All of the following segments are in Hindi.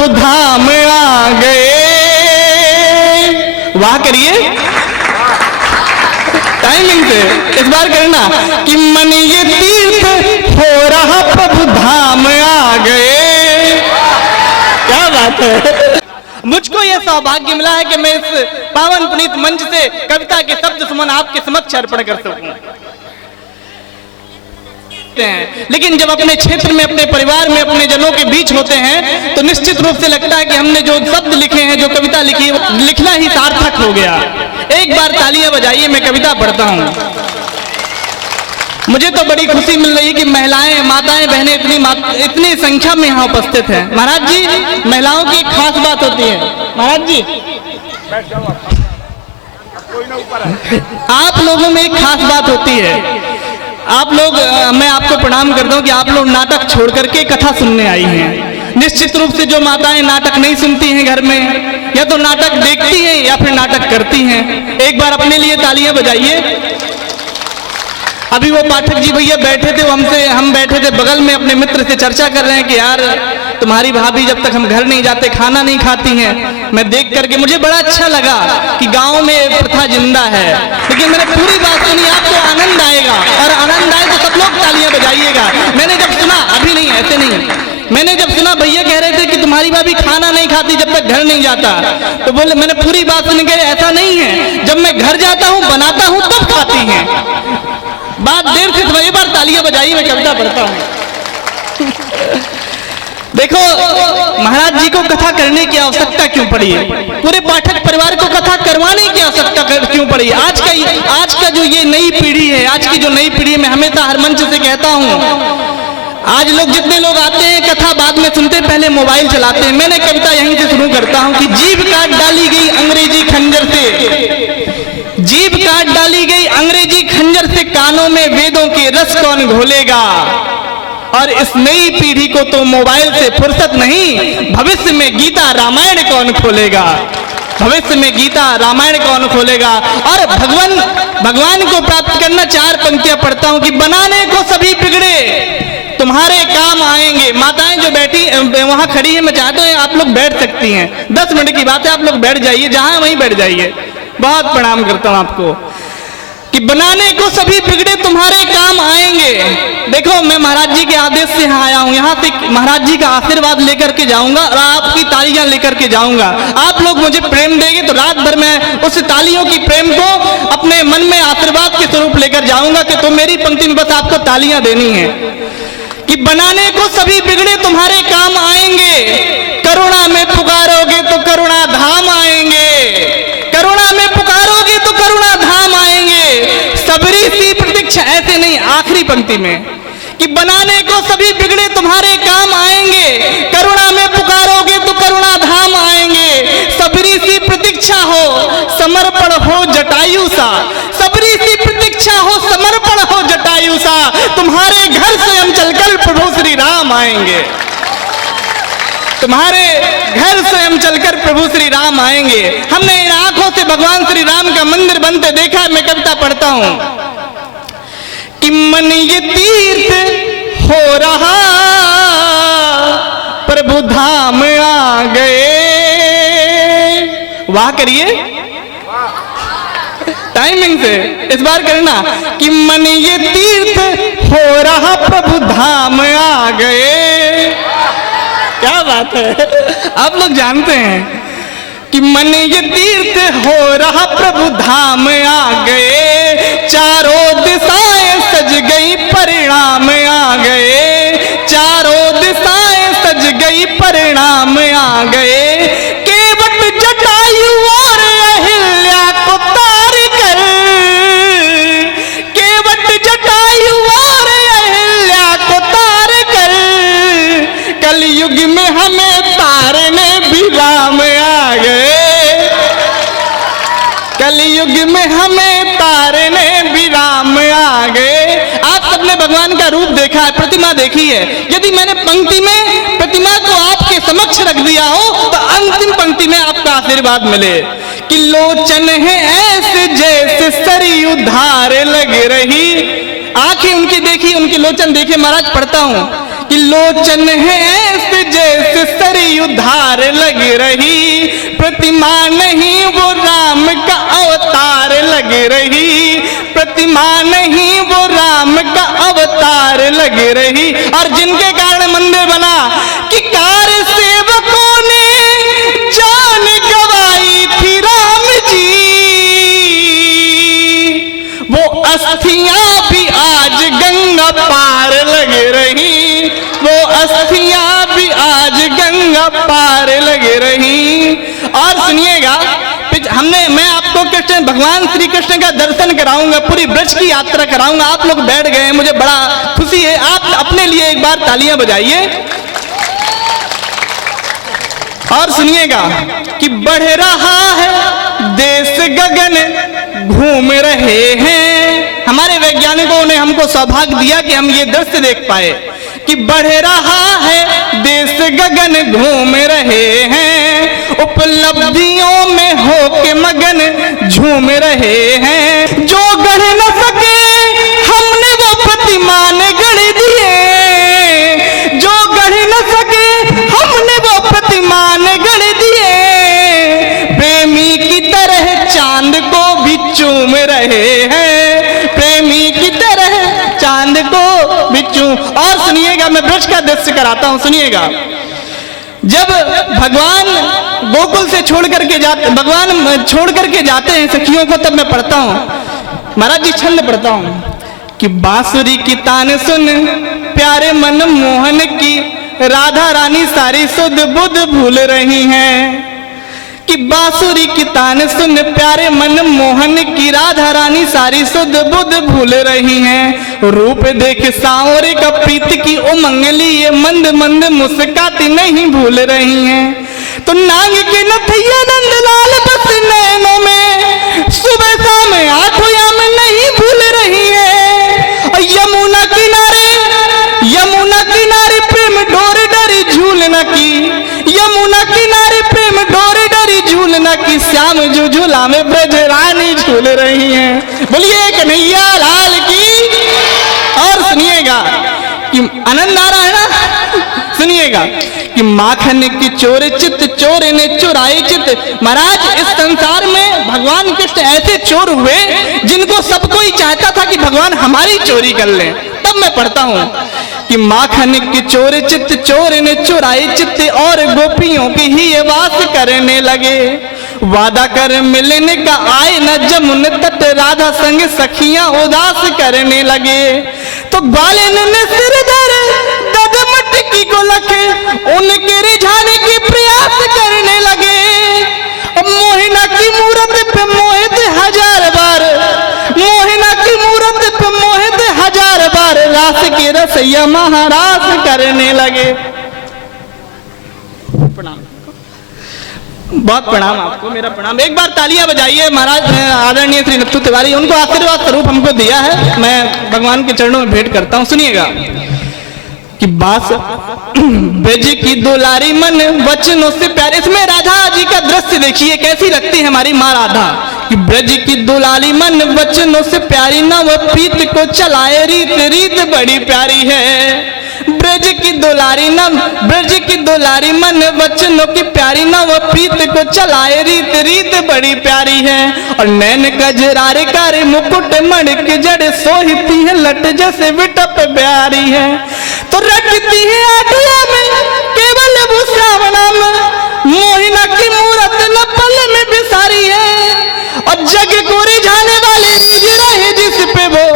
प्रभु धाम आ गए। वाह करिए टाइमिंग से, इस बार करना कि मन ये तीर्थ हो रहा प्रभु धाम आ गए। क्या बात है। मुझको यह सौभाग्य मिला है कि मैं इस पावन पुनीत मंच से कविता के शब्द सुमन आपके समक्ष अर्पण कर सकूं। लेकिन जब अपने क्षेत्र में, अपने परिवार में, अपने जनों के बीच होते हैं तो निश्चित रूप से लगता है कि हमने जो शब्द लिखे हैं, जो कविता लिखी है, वो लिखना ही सार्थक हो गया। एक बार तालियां बजाइए, मैं कविता पढ़ता हूं। मुझे तो बड़ी खुशी मिल रही है कि महिलाएं, माताएं, बहनें इतनी संख्या में यहाँ उपस्थित हैं। महाराज जी, महिलाओं की एक खास बात होती है। महाराज जी, आप लोगों में एक खास बात होती है। आप लोग, मैं आपको प्रणाम करता हूँ कि आप लोग नाटक छोड़ करके कथा सुनने आई हैं। निश्चित रूप से जो माताएं नाटक नहीं सुनती हैं घर में, या तो नाटक देखती हैं या फिर नाटक करती हैं। एक बार अपने लिए तालियां बजाइए। अभी वो पाठक जी भैया बैठे थे, हम बैठे थे बगल में, अपने मित्र से चर्चा कर रहे हैं कि यार तुम्हारी भाभी जब तक हम घर नहीं जाते खाना नहीं खाती हैं। मैं देख करके मुझे बड़ा अच्छा लगा कि गांव में प्रथा जिंदा है। लेकिन मैंने पूरी बात सुनी, आपको आनंद आएगा, और आनंद आए तो सब लोग तालियां बजाइएगा। मैंने जब सुना, अभी नहीं, ऐसे नहीं, मैंने जब सुना भैया कह रहे थे कि तुम्हारी भाभी खाना नहीं खाती जब तक घर नहीं जाता, तो बोले, मैंने पूरी बात सुन के, ऐसा नहीं है, जब मैं घर जाता हूँ बनाता हूँ तब खाती हैं। बात देर से, एक बार तालियां बजाइए, मैं कविता पढ़ता हूं। देखो महाराज जी को कथा करने की आवश्यकता क्यों पड़ी है, पूरे पाठक परिवार को कथा करवाने की आवश्यकता क्यों पड़ी है। आज का जो ये नई पीढ़ी है, आज की जो नई पीढ़ी है, मैं हमेशा हर मंच से कहता हूं, आज लोग, जितने लोग आते हैं कथा बाद में सुनते, पहले मोबाइल चलाते हैं। मैंने कविता यहीं से शुरू करता हूं कि जीभ काट डाली गई अंग्रेजी खंजर से, जीभ काट डाली गई अंग्रेजी खंजर से, कानों में वेदों के रस कौन घोलेगा। और इस नई पीढ़ी को तो मोबाइल से फुर्सत नहीं, भविष्य में गीता रामायण कौन खोलेगा, भविष्य में गीता रामायण कौन खोलेगा। और भगवान को प्राप्त करना, 4 पंक्तियां पढ़ता हूं कि बनाने को सभी बिगड़े तुम्हारे काम आएंगे। माताएं जो बैठी वहां खड़ी है, मैं चाहता हूं आप लोग बैठ सकती हैं, 10 मिनट की बात है, आप लोग बैठ जाइए, जहां वहीं बैठ जाइए। बहुत प्रणाम करता हूं आपको कि बनाने को सभी बिगड़े तुम्हारे काम आएंगे। देखो मैं महाराज जी के आदेश से यहाँ आया हूँ, यहाँ से महाराज जी का आशीर्वाद लेकर के जाऊंगा और आपकी तालियां लेकर के जाऊंगा। आप लोग मुझे प्रेम देंगे तो रात भर मैं उस तालियों की प्रेम को अपने मन में आशीर्वाद के स्वरूप लेकर जाऊंगा कि तुम मेरी पंक्ति में बस आपको तालियां देनी है कि बनाने को सभी बिगड़े तुम्हारे काम आएंगे, करुणा में पुकारोगे तो करुणा धाम आएंगे, करुणा में पुकारोगे तो करुणा धाम आएंगे, सबरी सी प्रतीक्षा। ऐसे नहीं, आखिरी पंक्ति में कि बनाने को सभी बिगड़े तुम्हारे काम आएंगे, करुणा में पुकारोगे तो करुणा धाम आएंगे, सबरी सी प्रतीक्षा हो समर्पण हो जटायु सा, सबरी सी प्रतीक्षा हो समर्पण हो जटायु सा, तुम्हारे घर से हम चलकर प्रभु श्री राम आएंगे, तुम्हारे घर से हम चलकर प्रभु श्री राम आएंगे। हमने इन आंखों से भगवान श्री राम का मंदिर बनते देखा। मैं कविता पढ़ता हूं कि मन ये तीर्थ हो रहा प्रभु धाम आ गए। वाह करिए टाइमिंग से, इस बार करना कि मन ये तीर्थ हो रहा प्रभु धाम आ गए। क्या बात है, आप लोग जानते हैं कि मन ये तीर्थ हो रहा प्रभु धाम आ गए, चारों दिशाएं सज गई परिणाम आ गए, चारों दिशाएं सज गई परिणाम आ गए, केवट जटायु और अहिल्या को तार कर, केवट जटायु और अहिल्या को तार कर, कलयुग में हमें तारने भी राम आ गए, कलयुग में हमें तारने भी राम आ गए। आप सबने भगवान का रूप देखा है, प्रतिमा देखी है। यदि मैंने पंक्ति में प्रतिमा को आपके समक्ष रख दिया हो तो अंतिम पंक्ति में आपका आशीर्वाद मिले कि लोचन है ऐसे जैसे सरयू धार लग रही। आंखें उनकी देखी, उनके लोचन देखे। महाराज पढ़ता हूं कि लोचन है ऐसे जैसे सरयू धार लग रही, प्रतिमा नहीं वो राम का अवतार लग रही, प्रतिमा नहीं वो राम का अवतार लग रही। और जिनके कारण मंदिर बना कि कार्य सेवकों ने जान गवाई थी राम जी, वो अस्थियां भी आज गंगा पार लग रही, वो अस्थियां भी आज गंगा पार लग रही। और सुनिएगा, मैं आपको कृष्ण भगवान श्री कृष्ण का दर्शन कराऊंगा, पूरी ब्रज की यात्रा कराऊंगा। आप लोग बैठ गए, मुझे बड़ा खुशी है। आप अपने लिए एक बार तालियां बजाइए। और सुनिएगा कि बढ़ रहा है देश गगन घूम रहे हैं। हमारे वैज्ञानिकों ने हमको सौभाग्य दिया कि हम ये दृश्य देख पाए कि बढ़ रहा है देश गगन घूम रहे हैं, उपलब्धियों में होके मगन झूम रहे हैं। जो गढ़ न सके हमने वो प्रतिमान गढ़ दिए, जो गढ़ न सके हमने वो प्रतिमान गढ़ दिए, प्रेमी की तरह चांद को भी चूम रहे हैं, प्रेमी की तरह चांद को भी चूम। और सुनिएगा, मैं ब्रज का दृश्य कराता हूं, सुनिएगा। जब भगवान गोकुल से छोड़ करके जाते, भगवान छोड़ करके जाते हैं सखियों को, तब मैं पढ़ता हूं, महाराज जी छंद पढ़ता हूं कि बांसुरी की तान सुन प्यारे मन मोहन की, राधा रानी सारी सुध बुध भूल रही हैं। कि बांसुरी की तान सुन प्यारे मन मोहन की, राधा रानी सारी सुध बुध भूल रही हैं। रूप देख सांवरे का प्रीत की उमंगली, ये मंद मंद मुस्काती नहीं भूल रही हैं। तो नांग के नथैया नंदलाल बस नैनों में, सुबह शाम आठों याम नहीं भूल रही है। और यमुना किनारे प्रेम डोर डरी झूलना की, यमुना किनारे प्रेम डोर डरी झूलना की, श्याम जो झूला में ब्रज रानी झूल रही हैं। बोलिए कन्हैया लाल की। और सुनिएगा कि आनंद आ रहा है ना, सुनिएगा कि माखन की चोर चित चोर ने चुराई चित। महाराज इस संसार में भगवान कृष्ण ऐसे चोर हुए जिनको सब कोई चाहता था कि भगवान हमारी चोरी कर ले। तब मैं पढ़ता हूं कि माखन की चोर चित चोर ने चुराई चित, और गोपियों की ही ये वास करने लगे। वादा कर मिलने का आए न जमुन तट, राधा संग सखियां उदास करने लगे। तो ग्वालिन ने सिर धर दद मटकी को लखे, उनके रिझाने की प्रयास करने लगे। मोहिना की मूरत पे मोहित हजार बार, मोहिना की मूरत पे मोहित हजार बार, रास के रसैया महारास करने लगे। प्रणाम, बहुत प्रणाम आपको, मेरा प्रणाम। एक बार तालियां बजाइए। महाराज आदरणीय श्री नत्थू तिवारी, उनको आशीर्वाद स्वरूप हमको दिया है, मैं भगवान के चरणों में भेंट करता हूं। सुनिएगा कि बास ब्रज की दुलारी मन वचनों से प्यारे। इसमें राधा जी का दृश्य देखिए कैसी लगती है हमारी माँ राधा। कि ब्रज की दुलारी मन वचनों से प्यारी, ना वो प्रीत को चलाए रीत, रीत बड़ी प्यारी है। ब्रज की दुलारी मन वचनों की प्यारी, ना वो प्रीत को चलाए रीत, रीत बड़ी प्यारी है। और नैन कजरारे कार मुकुट मणिक जड़, सोहिती है लट जैसे विटप प्यारी है। तो रटती है आठिया में केवल वो श्याम नाम, मोहिना की मूरत न पल में बिसारी है। और जग को रिझाने वाले रीझ रहे जिस पे वो,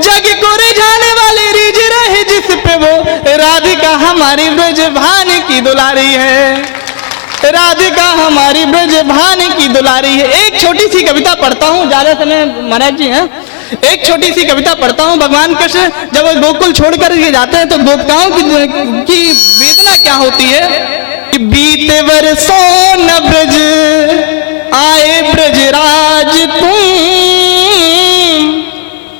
जग को रिझाने वाले रीझ रहे जिस पे वो, राधिका हमारी ब्रजभान की दुलारी है, राधिका हमारी ब्रजभान की दुलारी है। एक छोटी सी कविता पढ़ता हूँ, ज्यादा समय महाराज जी हैं, एक छोटी सी कविता पढ़ता हूँ। भगवान कृष्ण जब गोकुल छोड़ कर के जाते हैं तो गोपिकाओं की वेदना क्या होती है कि बीते वर्षों न ब्रज आए ब्रजराज तुम।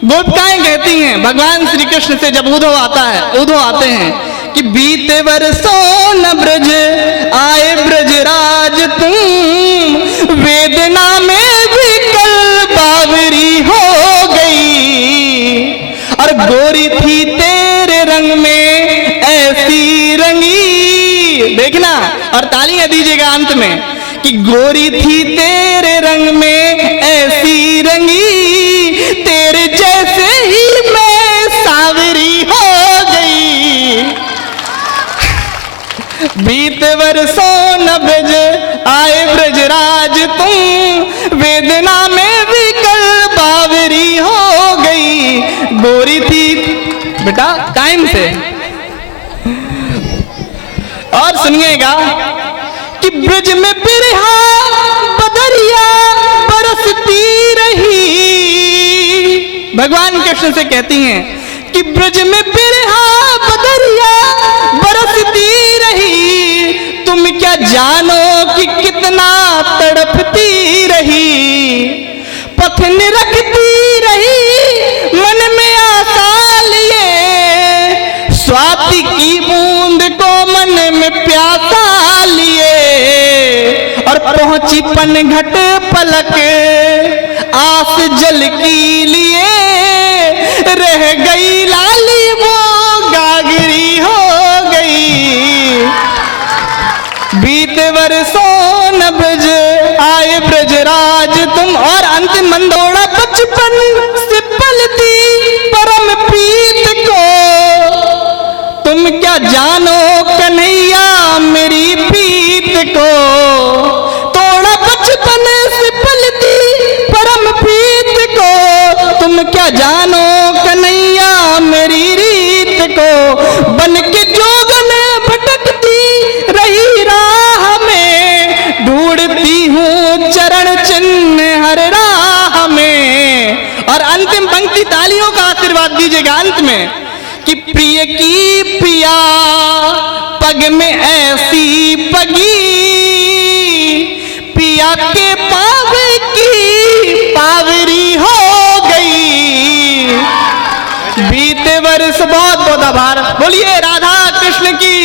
गोपिकाएं कहती हैं भगवान श्री कृष्ण से जब उद्धव आते हैं कि बीते वर्षों न ब्रज आए ब्रजराज तुम, वेदना में भी कल बावरी हो गई, और गोरी थी तेरे रंग में देखना और तालियां दीजिएगा अंत में कि गोरी थी तेरे रंग में ऐसी रंगी, तेरे जैसे ही मैं सावरी हो गई। बीत वर्षों न ब्रज आए ब्रजराज तुम, वेदना में विकल बावरी हो गई। गोरी थी बेटा टाइम से। और सुनिएगा कि ब्रज में बिरहा बदरिया बरसती रही। भगवान कृष्ण से कहती हैं कि ब्रज में बिरहा बदरिया बरसती रही, तुम क्या जानो कि कितना तड़पती रही। पथन रखती रही मन में आशा लिए, स्वाति की बूंद को मन में प्यासा लिए। और पहुंची पनघट पलक आस जल की लिए, रह गई लाली वो गागरी हो गई। बीत वर्षों न ब्रज आए ब्रजराज तुम। और अंतिम मंदोड़ा बचपन से पलती परम प्रीत को, तुम क्या जानो कन्हैया मेरी प्रीत को। तोड़ा बचपन से पलती परम प्रीत को, तुम क्या जानो कन्हैया मेरी रीत को। बन के जोगन भटकती रही राह में, ढूंढती हूँ चरण चिन्ह हर राह में। और अंतिम पंक्ति तालियों का आशीर्वाद दीजिएगा अंत में कि प्रिय की पिया पग में ऐसी पगी, पिया के पाव की पावरी हो गई। बीते वर्ष बहुत बहुत आभार। बोलिए राधा कृष्ण की।